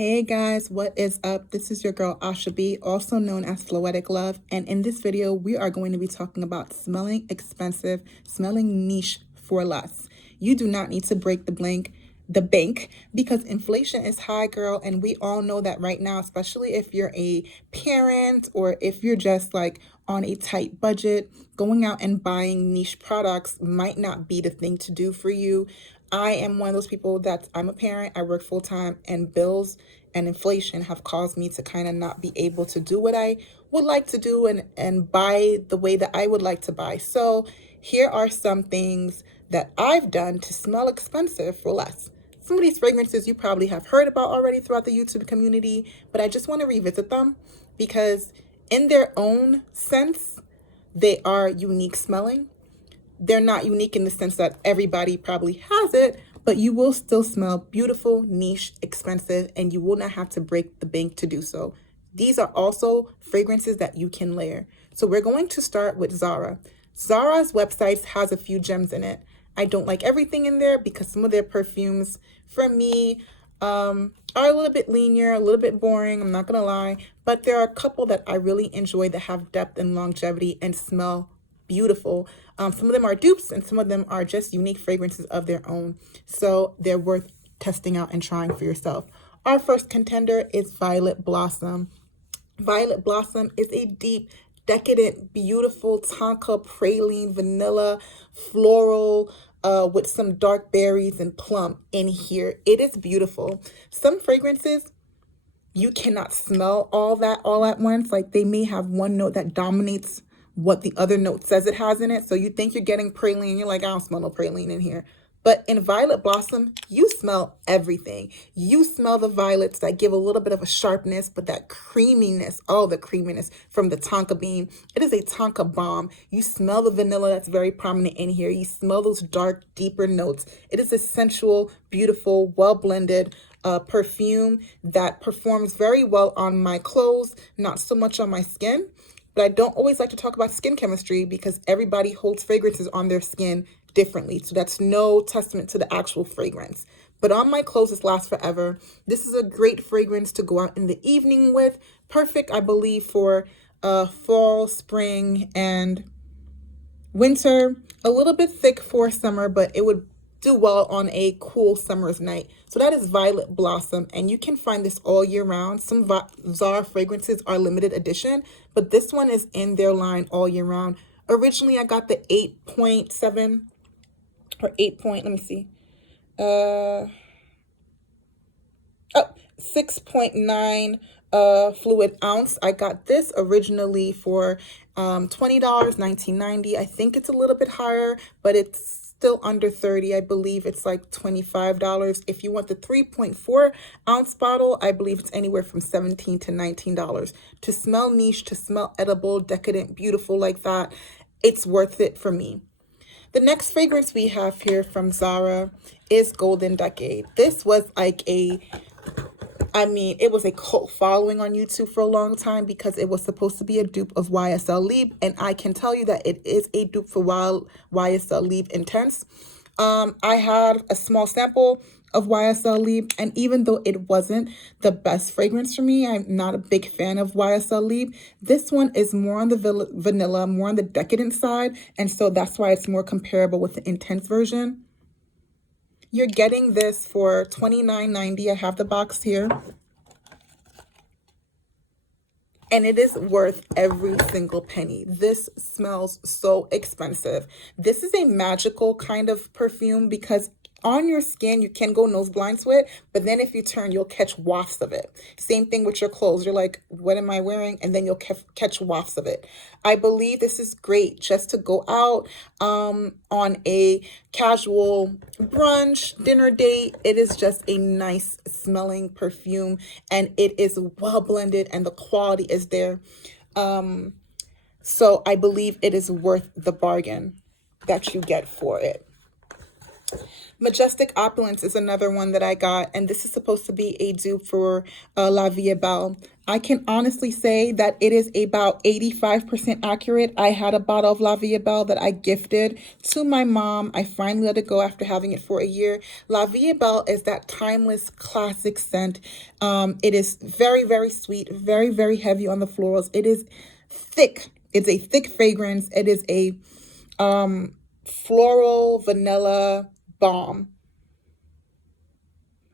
Hey guys, what is up? This is your girl Asha B, also known as Floetic Love, and in this video we are going to be talking about smelling expensive, smelling niche for less. You do not need to break the bank because inflation is high, girl, and we all know that right now, especially if you're a parent or if you're just like on a tight budget, going out and buying niche products might not be the thing to do for you. I am one of those people that I'm a parent, I work full time, and bills and inflation have caused me to kind of not be able to do what I would like to do and buy the way that I would like to buy. So here are some things that I've done to smell expensive for less. Some of these fragrances you probably have heard about already throughout the YouTube community, but I just want to revisit them because in their own sense, they are unique smelling. They're not unique in the sense that everybody probably has it, but you will still smell beautiful, niche, expensive, and you will not have to break the bank to do so. These are also fragrances that you can layer. So we're going to start with Zara. Zara's website has a few gems in it. I don't like everything in there because some of their perfumes, for me, are a little bit linear, a little bit boring, I'm not gonna lie, but there are a couple that I really enjoy that have depth and longevity and smell beautiful. Some of them are dupes and some of them are just unique fragrances of their own. So they're worth testing out and trying for yourself. Our first contender is Violet Blossom. Violet Blossom is a deep, decadent, beautiful tonka praline, vanilla, floral, with some dark berries and plum in here. It is beautiful. Some fragrances you cannot smell all that all at once. Like they may have one note that dominates what the other note says it has in it. So you think you're getting praline, you're like, I don't smell no praline in here. But in Violet Blossom, you smell everything. You smell the violets that give a little bit of a sharpness, but that creaminess, oh, the creaminess from the tonka bean. It is a tonka bomb. You smell the vanilla that's very prominent in here. You smell those dark, deeper notes. It is a sensual, beautiful, well-blended perfume that performs very well on my clothes, not so much on my skin. But I don't always like to talk about skin chemistry because everybody holds fragrances on their skin differently. So that's no testament to the actual fragrance. But on my clothes, this lasts forever. This is a great fragrance to go out in the evening with. Perfect, I believe, for fall, spring, and winter. A little bit thick for summer, but it would do well on a cool summer's night. So that is Violet Blossom, and you can find this all year round. Some Zara fragrances are limited edition, but this one is in their line all year round. Originally, I got the 8.7 or 8 point, let me see. Oh, 6.9 fluid ounce. I got this originally for $20, $19.90. I think it's a little bit higher, but it's still under 30. I believe it's like $25. If you want the 3.4 ounce bottle, I believe it's anywhere from $17 to $19. To smell niche, to smell edible, decadent, beautiful like that, it's worth it for me. The next fragrance we have here from Zara is Golden Decade. This was like it was a cult following on YouTube for a long time because it was supposed to be a dupe of YSL Libre, and I can tell you that it is a dupe for YSL Libre Intense. I had a small sample of YSL Libre, and even though it wasn't the best fragrance for me, I'm not a big fan of YSL Libre. This one is more on the vanilla, more on the decadent side, and so that's why it's more comparable with the Intense version. You're getting this for $29.90. I have the box here. And it is worth every single penny. This smells so expensive. This is a magical kind of perfume because on your skin, you can go nose blind to it, but then if you turn, you'll catch wafts of it. Same thing with your clothes. You're like, what am I wearing? And then you'll catch wafts of it. I believe this is great just to go out on a casual brunch, dinner date. It is just a nice smelling perfume and it is well blended and the quality is there. So I believe it is worth the bargain that you get for it. Majestic Opulence is another one that I got, and this is supposed to be a dupe for La Vie Belle. I can honestly say that it is about 85% accurate. I had a bottle of La Vie Belle that I gifted to my mom. I finally let it go after having it for a year. La Vie Belle is that timeless classic scent. It is very, very sweet, very, very heavy on the florals. It is thick. It's a thick fragrance. It is a floral vanilla balm.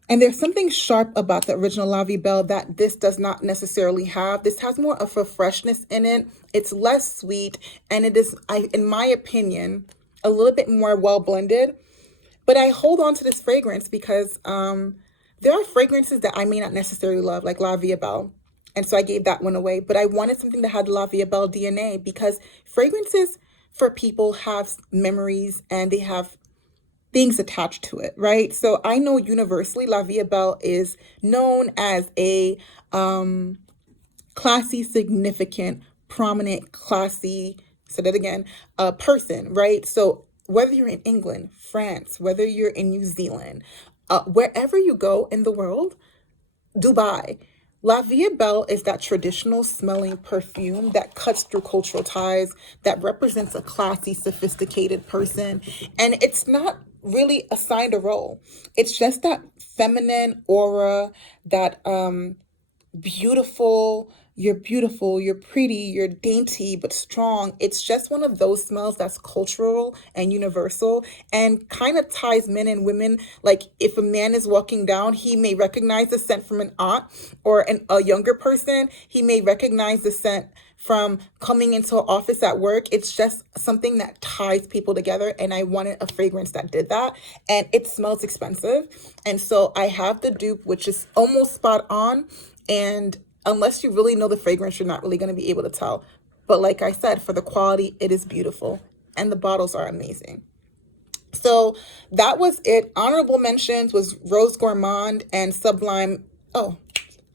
And there's something sharp about the original La Vie Belle that this does not necessarily have. This has more of a freshness in it. It's less sweet, and it is, in my opinion, a little bit more well blended. But I hold on to this fragrance because there are fragrances that I may not necessarily love, like La Vie Belle. And so I gave that one away. But I wanted something that had La Vie Belle DNA, because fragrances for people have memories and they have things attached to it, right? So I know universally La Vie Belle is known as a classy, significant, prominent, classy, say that again, person, right? So whether you're in England, France, whether you're in New Zealand, wherever you go in the world, Dubai, La Vie Belle is that traditional smelling perfume that cuts through cultural ties, that represents a classy, sophisticated person. And it's not really assigned a role. It's just that feminine aura, that beautiful, you're pretty, you're dainty but strong. It's just one of those smells that's cultural and universal and kind of ties men and women. Like if a man is walking down, he may recognize the scent from an aunt, or a younger person, he may recognize the scent from coming into an office at work. It's just something that ties people together, and I wanted a fragrance that did that. And it smells expensive, and so I have the dupe, which is almost spot on. And unless you really know the fragrance, you're not really going to be able to tell. But like I said, for the quality, it is beautiful. And the bottles are amazing. So that was it. Honorable mentions was Rose Gourmand and Sublime. Oh,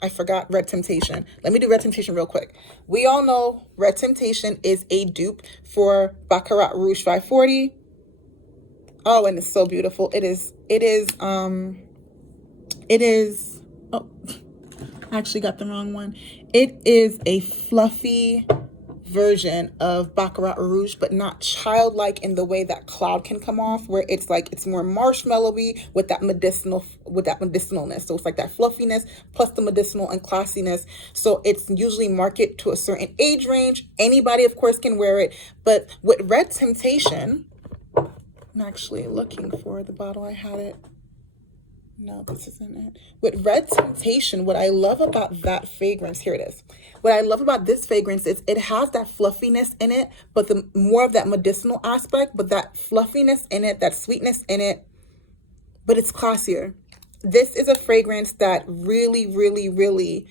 I forgot Red Temptation. Let me do Red Temptation real quick. We all know Red Temptation is a dupe for Baccarat Rouge 540. Oh, and it's so beautiful. It is, oh, I actually got the wrong one. It is a fluffy version of Baccarat Rouge, but not childlike in the way that Cloud can come off, where it's like it's more marshmallowy with that medicinalness. So it's like that fluffiness plus the medicinal and classiness. So it's usually marketed to a certain age range. Anybody, of course, can wear it. But with Red Temptation, I'm actually looking for the bottle. I had it. No, this isn't it. With Red Temptation, what I love about that fragrance, here it is. What I love about this fragrance is it has that fluffiness in it, but the more of that medicinal aspect, but that fluffiness in it, that sweetness in it, but it's classier. This is a fragrance that really, really, really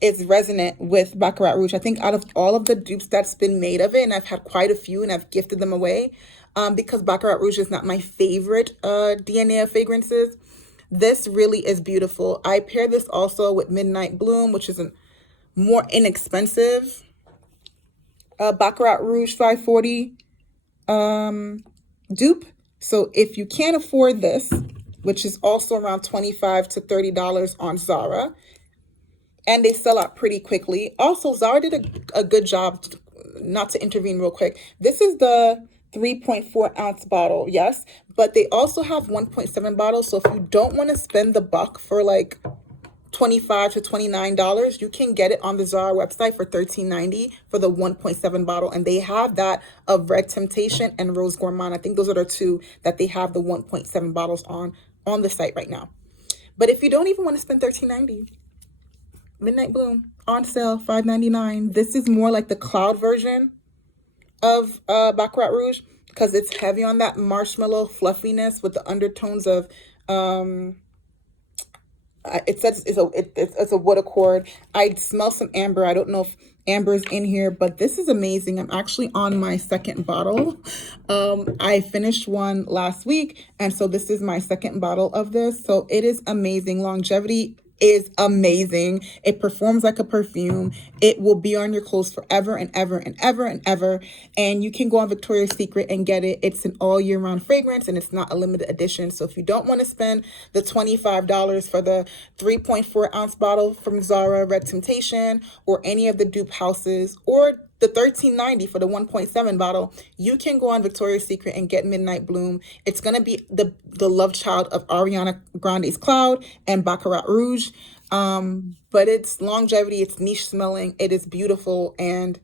is resonant with Baccarat Rouge. I think out of all of the dupes that's been made of it, and I've had quite a few and I've gifted them away, because Baccarat Rouge is not my favorite DNA of fragrances, this really is beautiful. I pair this also with Midnight Bloom, which is a more inexpensive Baccarat Rouge 540 dupe. So if you can't afford this, which is also around $25 to $30 on Zara, and they sell out pretty quickly. Also, Zara did a good job, not to intervene real quick. This is the 3.4 ounce bottle, yes, but they also have 1.7 bottles. So if you don't want to spend the buck for like $25 to $29, you can get it on the Zara website for $13.90 for the 1.7 bottle. And they have that of Red Temptation and Rose Gourmand. I think those are the two that they have the 1.7 bottles on the site right now. But if you don't even want to spend $13.90, Midnight Bloom on sale, $5.99. This is more like the Cloud version of Baccarat Rouge, because it's heavy on that marshmallow fluffiness with the undertones of it says it's a wood accord. I smell some amber. I don't know if amber's in here, but this is amazing. I'm actually on my second bottle. I finished one last week, and so this is my second bottle of this. So it is amazing. Longevity is amazing. It performs like a perfume. It will be on your clothes forever and ever and ever and ever. And you can go on Victoria's Secret and get it. It's an all year round fragrance and it's not a limited edition. So if you don't want to spend the $25 for the 3.4 ounce bottle from Zara Red Temptation or any of the dupe houses, or the $13.90 for the 1.7 bottle, you can go on Victoria's Secret and get Midnight Bloom. It's going to be the love child of Ariana Grande's Cloud and Baccarat Rouge. But it's longevity, it's niche smelling, it is beautiful, and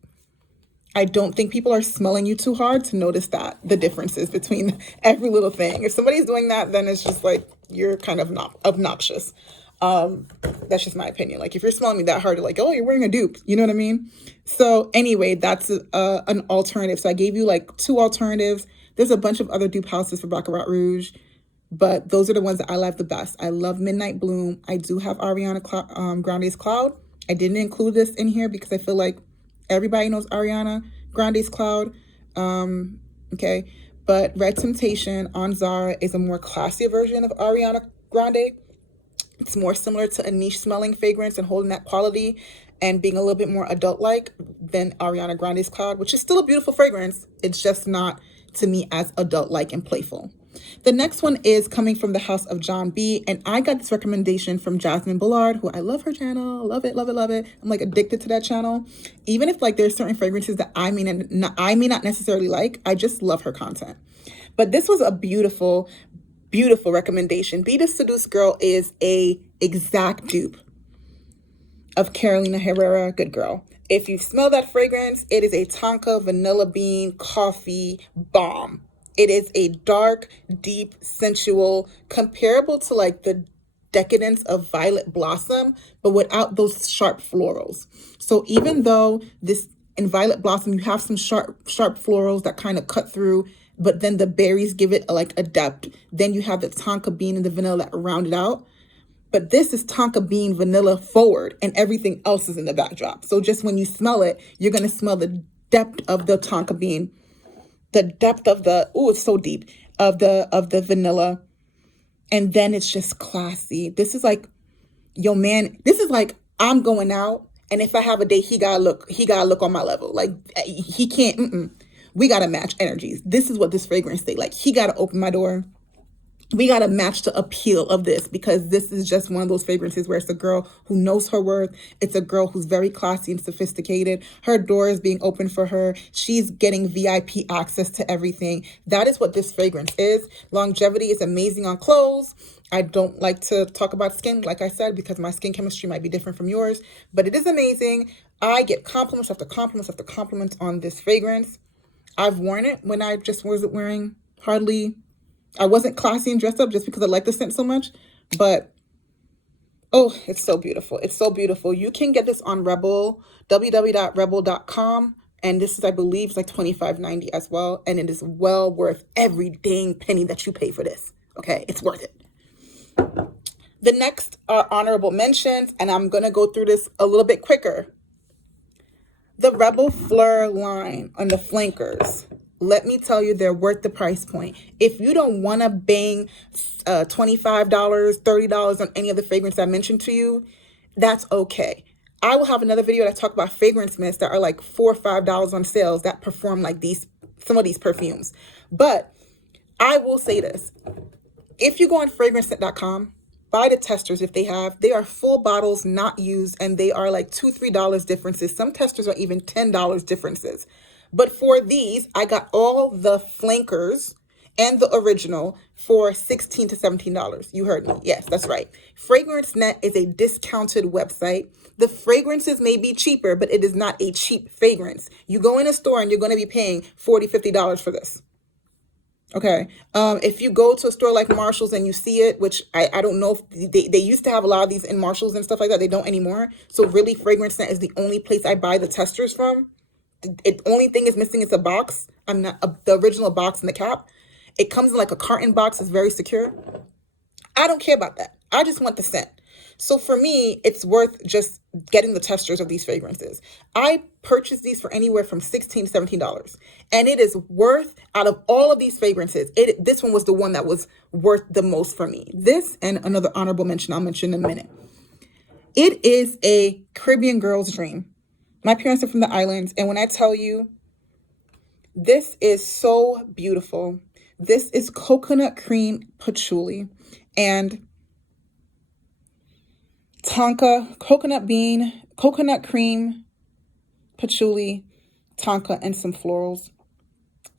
I don't think people are smelling you too hard to notice that the differences between every little thing. If somebody's doing that, then it's just like you're kind of not obnoxious. That's just my opinion. Like if you're smelling me that hard, you're like, oh, you're wearing a dupe. You know what I mean? So anyway, that's an alternative. So I gave you like 2 alternatives. There's a bunch of other dupe houses for Baccarat Rouge, but those are the ones that I love the best. I love Midnight Bloom. I do have Ariana Grande's Cloud. I didn't include this in here because I feel like everybody knows Ariana Grande's Cloud. Okay. But Red Temptation on Zara is a more classy version of Ariana Grande. It's more similar to a niche smelling fragrance and holding that quality and being a little bit more adult-like than Ariana Grande's Cloud, which is still a beautiful fragrance. It's just not, to me, as adult-like and playful. The next one is coming from the house of John B. And I got this recommendation from Jasmine Bullard, who I love her channel. Love it, love it, love it. I'm like addicted to that channel. Even if like there's certain fragrances that I may not necessarily like, I just love her content. But this was a beautiful, beautiful recommendation. Be the Seduced Girl is a exact dupe of Carolina Herrera, Good Girl. If you smell that fragrance, it is a Tonka vanilla bean coffee bomb. It is a dark, deep, sensual, comparable to like the decadence of Violet Blossom, but without those sharp florals. So even though this in Violet Blossom, you have some sharp florals that kind of cut through, but then the berries give it like a depth. Then you have the Tonka bean and the vanilla that round it out. But this is Tonka bean vanilla forward and everything else is in the backdrop. So just when you smell it, you're going to smell the depth of the Tonka bean, the depth of the, oh, it's so deep, of the vanilla. And then it's just classy. This is like, yo man, this is like, I'm going out and if I have a date, he gotta look on my level. Like he can't, we gotta match energies. This is what this fragrance say. Like he gotta open my door. We got to match the appeal of this because this is just one of those fragrances where it's a girl who knows her worth. It's a girl who's very classy and sophisticated. Her door is being opened for her. She's getting VIP access to everything. That is what this fragrance is. Longevity is amazing on clothes. I don't like to talk about skin, like I said, because my skin chemistry might be different from yours, but it is amazing. I get compliments after compliments after compliments on this fragrance. I've worn it when I just wasn't wearing I wasn't classy and dressed up just because I like the scent so much, but oh, it's so beautiful. It's so beautiful. You can get this on Rebel, www.rebel.com. And this is, I believe, it's like $25.90 as well. And it is well worth every dang penny that you pay for this. Okay, it's worth it. The next are honorable mentions, and I'm going to go through this a little bit quicker. The Rebel Fleur line on the flankers. Let me tell you, they're worth the price point. If you don't want to bang $25, $30 on any of the fragrance I mentioned to you, that's okay. I will have another video that talk about fragrance mists that are like $4 or $5 on sales that perform like some of these perfumes. But I will say this. If you go on fragrancenet.com, buy the testers if they are full bottles, not used, and they are like $2, $3 differences. Some testers are even $10 differences. But for these, I got all the flankers and the original for $16 to $17. You heard me. Yes, that's right. FragranceNet is a discounted website. The fragrances may be cheaper, but it is not a cheap fragrance. You go in a store and you're going to be paying $40, $50 for this. Okay. If you go to a store like Marshall's and you see it, which I don't know if they used to have a lot of these in Marshall's and stuff like that. They don't anymore. So really, FragranceNet is the only place I buy the testers from. The only thing is missing is a box. The original box and the cap. It comes in like a carton box. It's very secure. I don't care about that. I just want the scent. So for me, it's worth just getting the testers of these fragrances. I purchased these for anywhere from $16 to $17. And it is worth, out of all of these fragrances, this one was the one that was worth the most for me. This and another honorable mention I'll mention in a minute. It is a Caribbean girl's dream. My parents are from the islands, and when I tell you, this is so beautiful. This is coconut cream patchouli and tonka, coconut bean, coconut cream, patchouli, tonka, and some florals.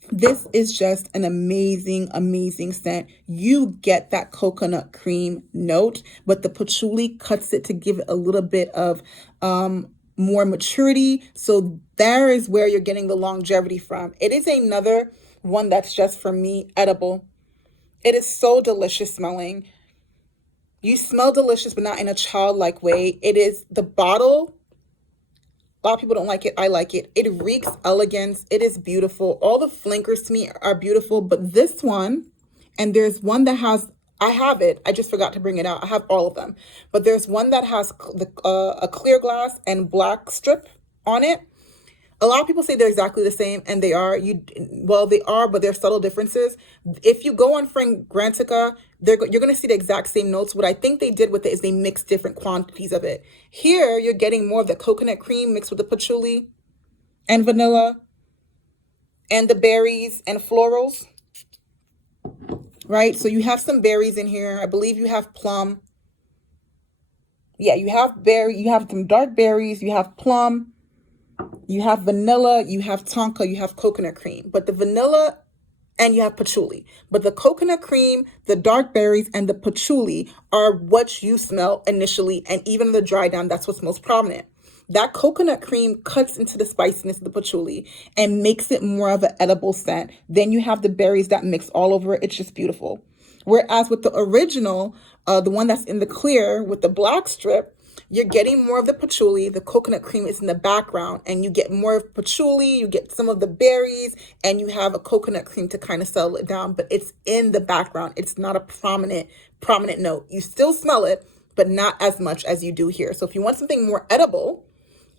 This is just an amazing, amazing scent. You get that coconut cream note, but the patchouli cuts it to give it a little bit of more maturity. So there is where you're getting the longevity from. It is another one that's just, for me, edible. It is so delicious smelling. You smell delicious, but not in a childlike way. It is the bottle. A lot of people don't like it. I like it. It reeks elegance. It is beautiful. All the flankers to me are beautiful, but this one, and there's one that has, I have it. I just forgot to bring it out. I have all of them, but there's one that has a clear glass and black strip on it. A lot of people say they're exactly the same, and they are. Well, they are, but there's subtle differences. If you go on Fragrantica, you're going to see the exact same notes. What I think they did with it is they mixed different quantities of it. Here, you're getting more of the coconut cream mixed with the patchouli and vanilla and the berries and florals, right? So you have some berries in here. I believe you have plum. Yeah, you have some dark berries, you have plum, you have vanilla, you have tonka, you have coconut cream. But the vanilla, and you have patchouli. But the coconut cream, the dark berries, and the patchouli are what you smell initially. And even the dry down, that's what's most prominent. That coconut cream cuts into the spiciness of the patchouli and makes it more of an edible scent. Then you have the berries that mix all over it. It's just beautiful. Whereas with the original, the one that's in the clear with the black strip, you're getting more of the patchouli. The coconut cream is in the background, and you get more of patchouli, you get some of the berries, and you have a coconut cream to kind of settle it down, but it's in the background. It's not a prominent note. You still smell it, but not as much as you do here. So if you want something more edible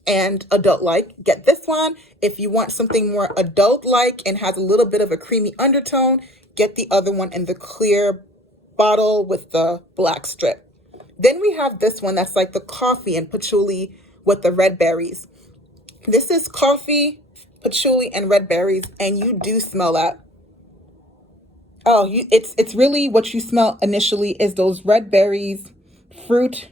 and adult-like, get this one. If you want something more adult-like and has a little bit of a creamy undertone, get the other one in the clear bottle with the black strip. Then we have this one that's like the coffee and patchouli with the red berries. This is coffee, patchouli, and red berries, and you do smell that. Oh, it's really what you smell initially is those red berries, fruit,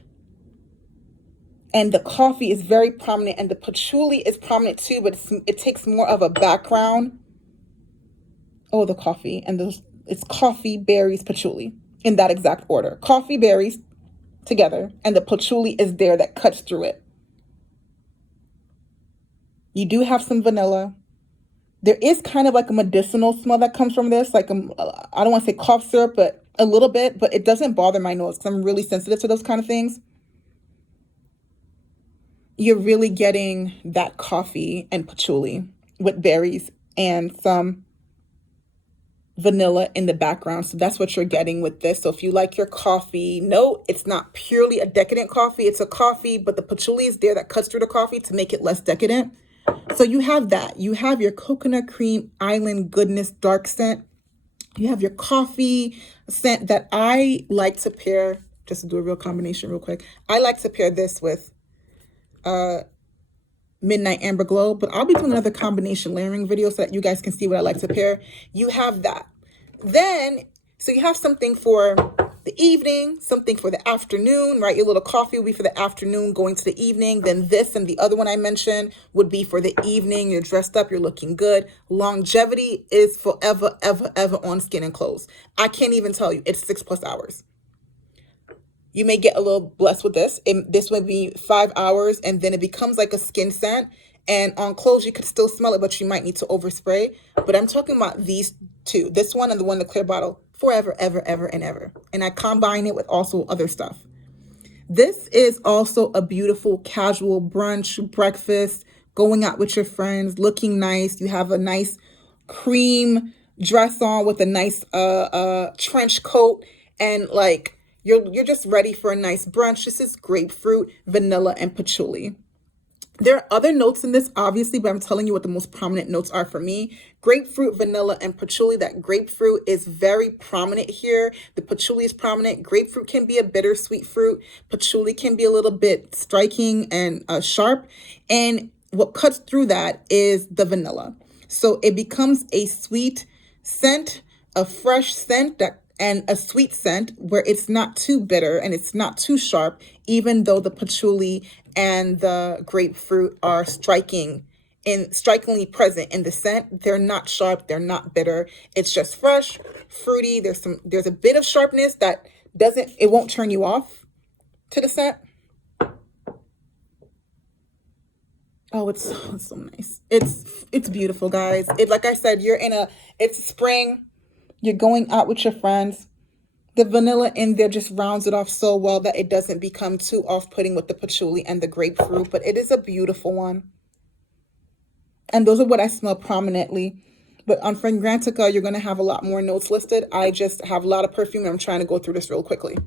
and the coffee is very prominent, and the patchouli is prominent too, but it takes more of a background. Oh, the coffee and it's coffee, berries, patchouli in that exact order. Coffee, berries, together, and the patchouli is there that cuts through it. You do have some vanilla. There is kind of like a medicinal smell that comes from this, like I don't want to say cough syrup, but a little bit, but it doesn't bother my nose because I'm really sensitive to those kind of things. You're really getting that coffee and patchouli with berries and some vanilla in the background. So that's what you're getting with this. So if you like your coffee, no, it's not purely a decadent coffee. It's a coffee, but the patchouli is there that cuts through the coffee to make it less decadent. So you have that. You have your coconut cream island goodness dark scent. You have your coffee scent that I like to pair, just to do a real combination real quick. I like to pair this with Midnight Amber Glow, but I'll be doing another combination layering video so that you guys can see what I like to pair. You have that. Then, so you have something for the evening, something for the afternoon, right? Your little coffee will be for the afternoon going to the evening. Then this and the other one I mentioned would be for the evening. You're dressed up, you're looking good. Longevity is forever, ever, ever on skin and clothes. I can't even tell you, it's 6+ hours. You may get a little blessed with this. This would be 5 hours, and then it becomes like a skin scent. And on clothes, you could still smell it, but you might need to overspray. But I'm talking about these two, this one and the one in the clear bottle, forever, ever, ever, and ever. And I combine it with also other stuff. This is also a beautiful casual brunch, breakfast, going out with your friends, looking nice. You have a nice cream dress on with a nice trench coat, and like you're just ready for a nice brunch. This is grapefruit, vanilla, and patchouli. There are other notes in this, obviously, but I'm telling you what the most prominent notes are for me. Grapefruit, vanilla, and patchouli. That grapefruit is very prominent here. The patchouli is prominent. Grapefruit can be a bittersweet fruit. Patchouli can be a little bit striking and sharp. And what cuts through that is the vanilla. So it becomes a sweet scent, a fresh scent that and a sweet scent where it's not too bitter and it's not too sharp, even though the patchouli and the grapefruit are strikingly present in the scent. They're not sharp, they're not bitter. It's just fresh, fruity. There's a bit of sharpness that it won't turn you off to the scent. Oh, it's so nice. It's beautiful, guys. Like I said, it's spring. You're going out with your friends. The vanilla in there just rounds it off so well that it doesn't become too off-putting with the patchouli and the grapefruit, but it is a beautiful one. And those are what I smell prominently. But on Fragrantica, you're going to have a lot more notes listed. I just have a lot of perfume, and I'm trying to go through this real quickly.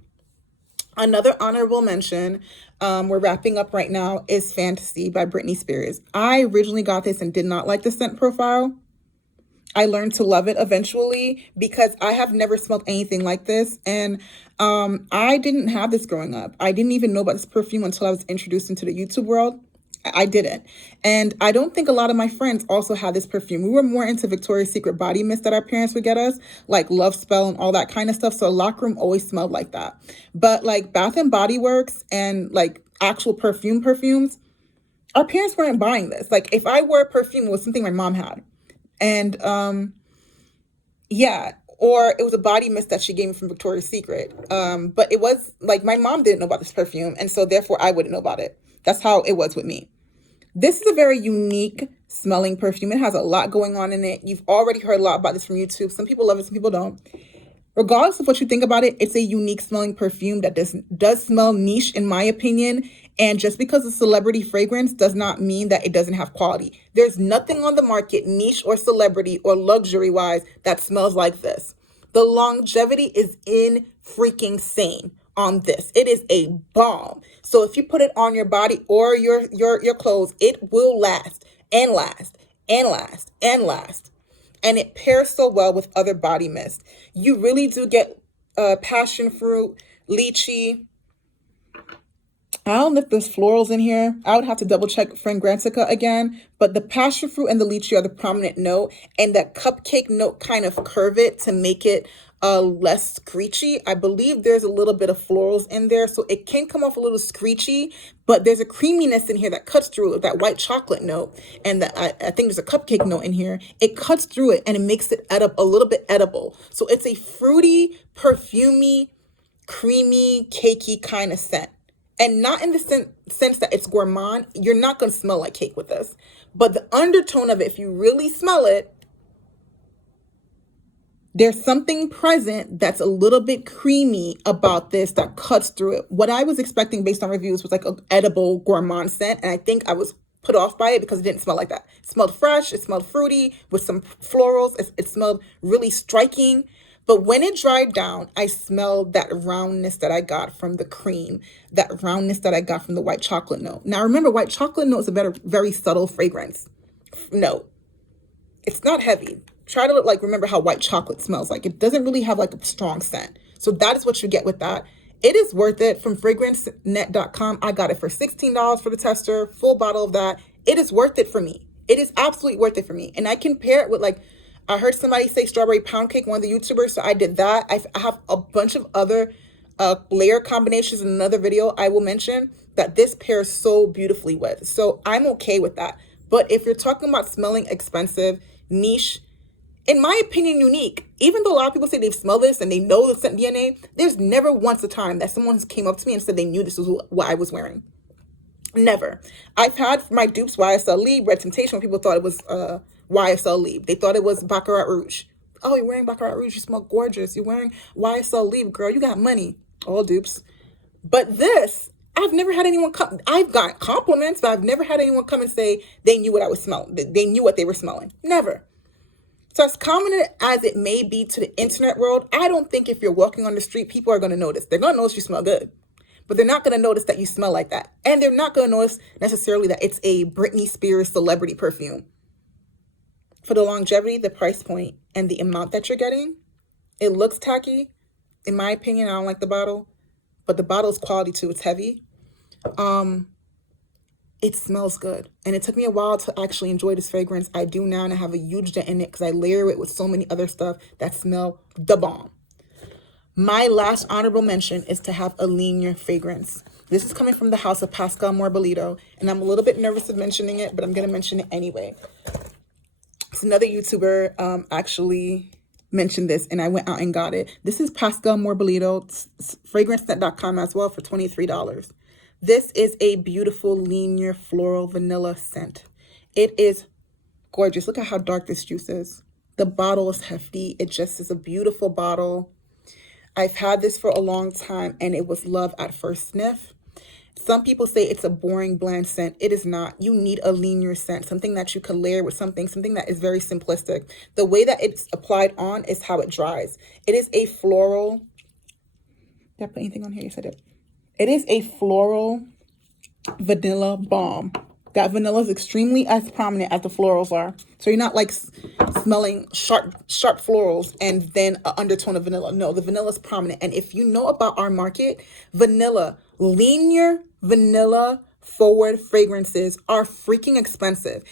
Another honorable mention, we're wrapping up right now, is Fantasy by Britney Spears. I originally got this and did not like the scent profile. I learned to love it eventually because I have never smelled anything like this. And I didn't have this growing up. I didn't even know about this perfume until I was introduced into the YouTube world. I didn't. And I don't think a lot of my friends also had this perfume. We were more into Victoria's Secret body mist that our parents would get us, like Love Spell and all that kind of stuff. So locker room always smelled like that. But like Bath and Body Works and like actual perfumes, our parents weren't buying this. Like if I wore a perfume, it was something my mom had. And yeah, or it was a body mist that she gave me from Victoria's Secret. But it was like my mom didn't know about this perfume, and so therefore I wouldn't know about it. That's how it was with me. This is a very unique smelling perfume. It has a lot going on in it. You've already heard a lot about this from YouTube. Some people love it, some people don't. Regardless of what you think about it, it's a unique smelling perfume that does smell niche, in my opinion. And just because it's a celebrity fragrance does not mean that it doesn't have quality. There's nothing on the market, niche or celebrity or luxury-wise, that smells like this. The longevity is in freaking sane on this. It is a bomb. So if you put it on your body or your clothes, it will last and last and last and last. And it pairs so well with other body mist. You really do get passion fruit, lychee. I don't know if there's florals in here. I would have to double check Fragrantica again. But the passion fruit and the lychee are the prominent note. And that cupcake note kind of curve it to make it less screechy. I believe there's a little bit of florals in there. So it can come off a little screechy. But there's a creaminess in here that cuts through it, that white chocolate note. And I think there's a cupcake note in here. It cuts through it and it makes it a little bit edible. So it's a fruity, perfumey, creamy, cakey kind of scent. And not in the sense that it's gourmand. You're not going to smell like cake with this. But the undertone of it, if you really smell it, there's something present that's a little bit creamy about this that cuts through it. What I was expecting based on reviews was like an edible gourmand scent. And I think I was put off by it because it didn't smell like that. It smelled fresh. It smelled fruity with some florals. It smelled really striking. But when it dried down, I smelled that roundness that I got from the cream, that roundness that I got from the white chocolate note. Now, remember, white chocolate note is a very subtle fragrance note. It's not heavy. Try to remember how white chocolate smells like. It doesn't really have like a strong scent. So that is what you get with that. It is worth it. From fragrancenet.com, I got it for $16 for the tester, full bottle of that. It is worth it for me. It is absolutely worth it for me. And I can pair it with I heard somebody say strawberry pound cake, one of the YouTubers, so I did that. I have a bunch of other layer combinations in another video I will mention that this pairs so beautifully with. So I'm okay with that. But if you're talking about smelling expensive, niche, in my opinion, unique, even though a lot of people say they've smelled this and they know the scent DNA, there's never once a time that someone came up to me and said they knew this was what I was wearing. Never. I've had my dupes YSL Libre, Red Temptation, when people thought it was YSL Libre. They thought it was Baccarat Rouge. Oh, you're wearing Baccarat Rouge. You smell gorgeous. You're wearing YSL Libre, girl. You got money. All dupes. But this, I've never had anyone come. I've got compliments, but I've never had anyone come and say they knew what I was smelling. They knew what they were smelling. Never. So as common as it may be to the internet world, I don't think if you're walking on the street, people are going to notice. They're going to notice you smell good. but they're not going to notice that you smell like that. And they're not going to notice necessarily that it's a Britney Spears celebrity perfume. For the longevity, the price point, and the amount that you're getting, it looks tacky. In my opinion, I don't like the bottle, but the bottle is quality too. It's heavy. It smells good. And it took me a while to actually enjoy this fragrance. I do now, and I have a huge dent in it because I layer it with so many other stuff that smell the bomb. My last honorable mention is to have a linear fragrance. This is coming from the house of Pascal Morbolito, and I'm a little bit nervous of mentioning it, but I'm going to mention it anyway. It's another YouTuber actually mentioned this, and I went out and got it. This is Pascal Morbolito, fragrancenet.com as well, for $23. This is a beautiful linear floral vanilla scent. It is gorgeous. Look at how dark this juice is. The bottle is hefty. It just is a beautiful bottle. I've had this for a long time, and it was love at first sniff. Some people say it's a boring, bland scent. It is not. You need a linear scent, something that you can layer with something that is very simplistic. The way that it's applied on is how it dries. It is a floral. Did I put anything on here? Yes, I did. It is a floral vanilla balm. That vanilla is extremely as prominent as the florals are. So you're not like smelling sharp florals and then an undertone of vanilla. No, the vanilla is prominent. And if you know about our market, vanilla, linear vanilla forward fragrances are freaking expensive.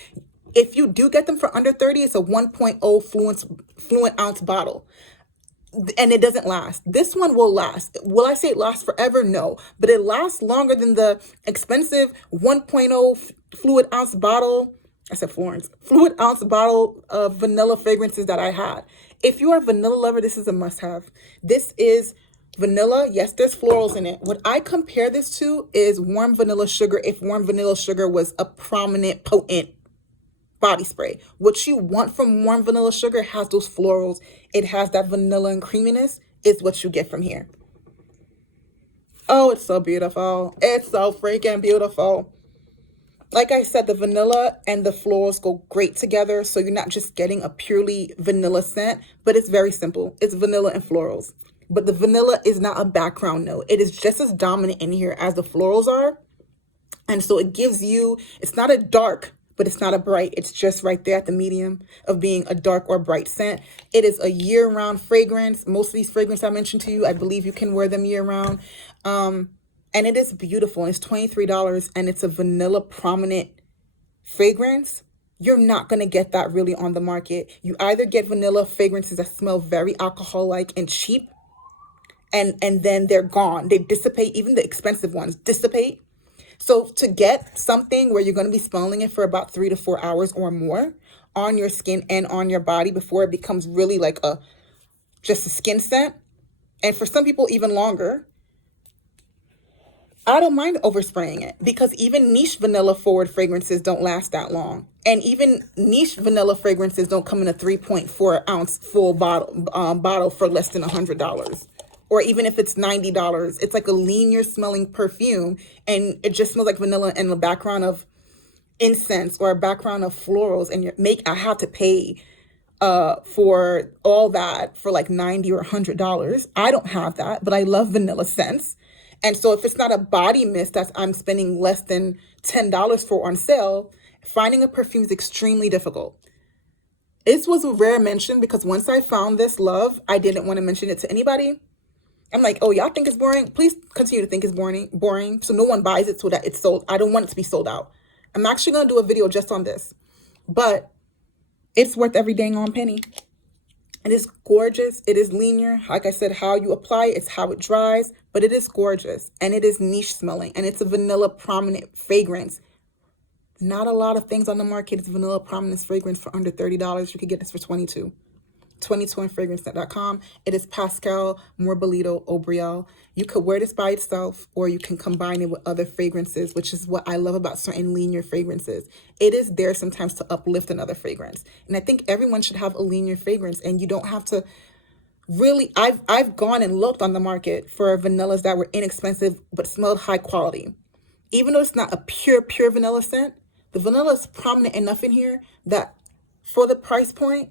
If you do get them for under 30, it's a 1.0 fluent ounce bottle. And it doesn't last. This one will last. Will I say it lasts forever? No. But it lasts longer than the expensive 1.0 fluid ounce bottle. I said Florence. Fluid ounce bottle of vanilla fragrances that I had. If you are a vanilla lover, this is a must-have. This is vanilla. Yes, there's florals in it. What I compare this to is warm vanilla sugar, if warm vanilla sugar was a prominent, potent body spray. What you want from warm vanilla sugar has those florals. It has that vanilla and creaminess. Is what you get from here. Oh, it's so beautiful. It's so freaking beautiful. Like I said, the vanilla and the florals go great together. So you're not just getting a purely vanilla scent, but it's very simple. It's vanilla and florals. But the vanilla is not a background note. It is just as dominant in here as the florals are. And so it gives you, it's not a dark, but it's not a bright. It's just right there at the medium of being a dark or bright scent. It is a year-round fragrance. Most of these fragrances I mentioned to you, I believe you can wear them year-round. And it is beautiful. And it's $23, and it's a vanilla prominent fragrance. You're not going to get that really on the market. You either get vanilla fragrances that smell very alcohol-like and cheap, and then they're gone. They dissipate. Even the expensive ones dissipate. So to get something where you're going to be smelling it for about 3 to 4 hours or more on your skin and on your body before it becomes really like just a skin scent, and for some people even longer, I don't mind overspraying it, because even niche vanilla forward fragrances don't last that long. And even niche vanilla fragrances don't come in a 3.4 ounce full bottle for less than $100. Or even if it's $90, it's like a linear smelling perfume, and it just smells like vanilla in the background of incense or a background of florals, and I have to pay for all that for like $90 or $100. I don't have that, but I love vanilla scents. And so if it's not a body mist that I'm spending less than $10 for on sale, finding a perfume is extremely difficult. This was a rare mention because once I found this love, I didn't want to mention it to anybody. I'm like, oh, y'all think it's boring? Please continue to think it's boring, so no one buys it so that it's sold. I don't want it to be sold out. I'm actually going to do a video just on this, but it's worth every dang on penny. It is gorgeous. It is linear. Like I said, how you apply it, it's how it dries, but it is gorgeous, and it is niche smelling, and it's a vanilla prominent fragrance. Not a lot of things on the market is vanilla prominence fragrance for under $30. You could get this for $22. $22 on fragrancenet.com. It is Pascal Morbolito Aubrial. You could wear this by itself, or you can combine it with other fragrances, which is what I love about certain linear fragrances. It is there sometimes to uplift another fragrance. And I think everyone should have a linear fragrance, and you don't have to really, I've gone and looked on the market for vanillas that were inexpensive but smelled high quality. Even though it's not a pure vanilla scent, the vanilla is prominent enough in here that for the price point,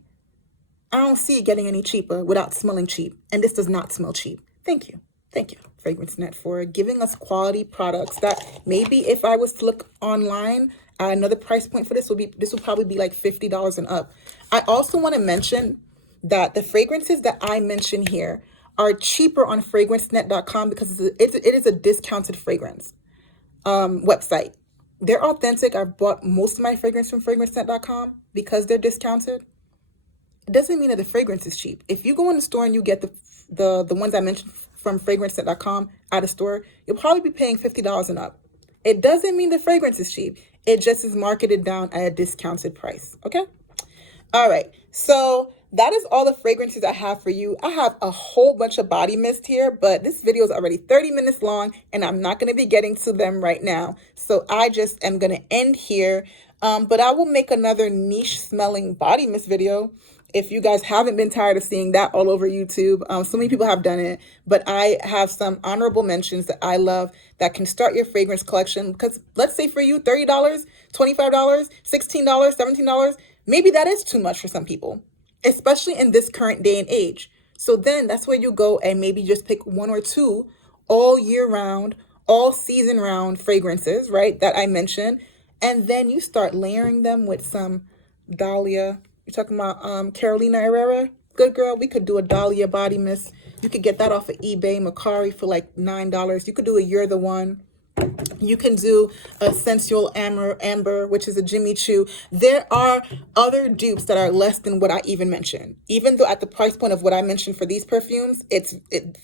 I don't see it getting any cheaper without smelling cheap. And this does not smell cheap. Thank you. Thank you. Fragrance Net for, giving us quality products that maybe if I was to look online at another price point for this would probably be like $50 and up. I also want to mention that the fragrances that I mention here are cheaper on fragrancenet.com because it is a discounted fragrance website. They're authentic. I've bought most of my fragrance from fragrancenet.com because they're discounted. It doesn't mean that the fragrance is cheap. If you go in the store and you get the ones I mentioned from fragrancenet.com at a store, you'll probably be paying $50 and up. It doesn't mean the fragrance is cheap. It just is marketed down at a discounted price. Okay? All right. So that is all the fragrances I have for you. I have a whole bunch of body mist here, but this video is already 30 minutes long and I'm not going to be getting to them right now. So I just am going to end here. But I will make another niche smelling body mist video. If you guys haven't been tired of seeing that all over YouTube, so many people have done it, but I have some honorable mentions that I love that can start your fragrance collection. Because let's say for you, $30, $25, $16, $17, maybe that is too much for some people, especially in this current day and age. So then that's where you go and maybe just pick one or two all year round, all season round fragrances, right, that I mentioned. And then you start layering them with some Dahlia. You're talking about Carolina Herrera? Good girl. We could do a Dahlia body mist. You could get that off of eBay, Macari for like $9. You could do a You're the One. You can do a Sensual Amber, which is a Jimmy Choo. There are other dupes that are less than what I even mentioned. Even though at the price point of what I mentioned for these perfumes,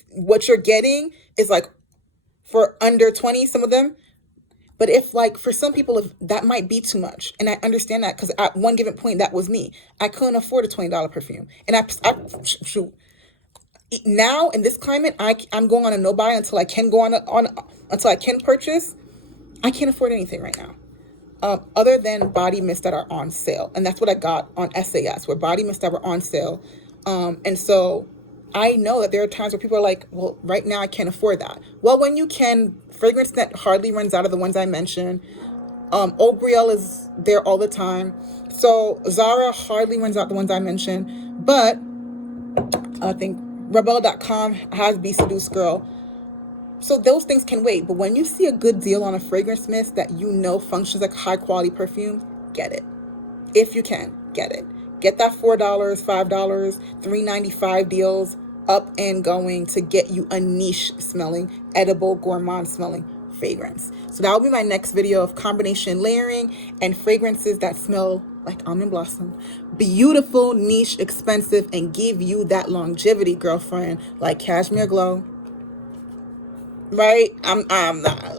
what you're getting is like for under 20, some of them. But if like for some people, if that might be too much, and I understand that because at one given point that was me, I couldn't afford a $20 perfume, and shoot, now in this climate, I'm going on a no buy until I can go until I can purchase. I can't afford anything right now, other than body mist that are on sale, and that's what I got on SAS, were body mist that were on sale, and so I know that there are times where people are like, well, right now I can't afford that. Well, when you can, Fragrance Net hardly runs out of the ones I mentioned. Obriel is there all the time. So Zara hardly runs out the ones I mentioned. But I think Rebel.com has Be Seduced Girl. So those things can wait. But when you see a good deal on a fragrance mist that you know functions like high quality perfume, get it. If you can, get it. Get that $4, $5, $3.95 deals up and going to get you a niche smelling, edible, gourmand smelling fragrance. So that will be my next video of combination layering and fragrances that smell like almond blossom. Beautiful, niche, expensive, and give you that longevity, girlfriend, like Cashmere Glow. Right?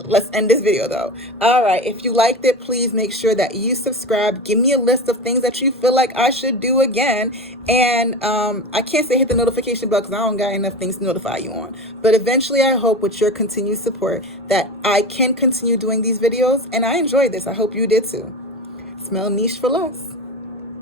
Let's end this video though. All right. If you liked it, please make sure that you subscribe. Give me a list of things that you feel like I should do again. And I can't say hit the notification bell because I don't got enough things to notify you on. But eventually, I hope with your continued support that I can continue doing these videos. And I enjoyed this. I hope you did too. Smell niche for less.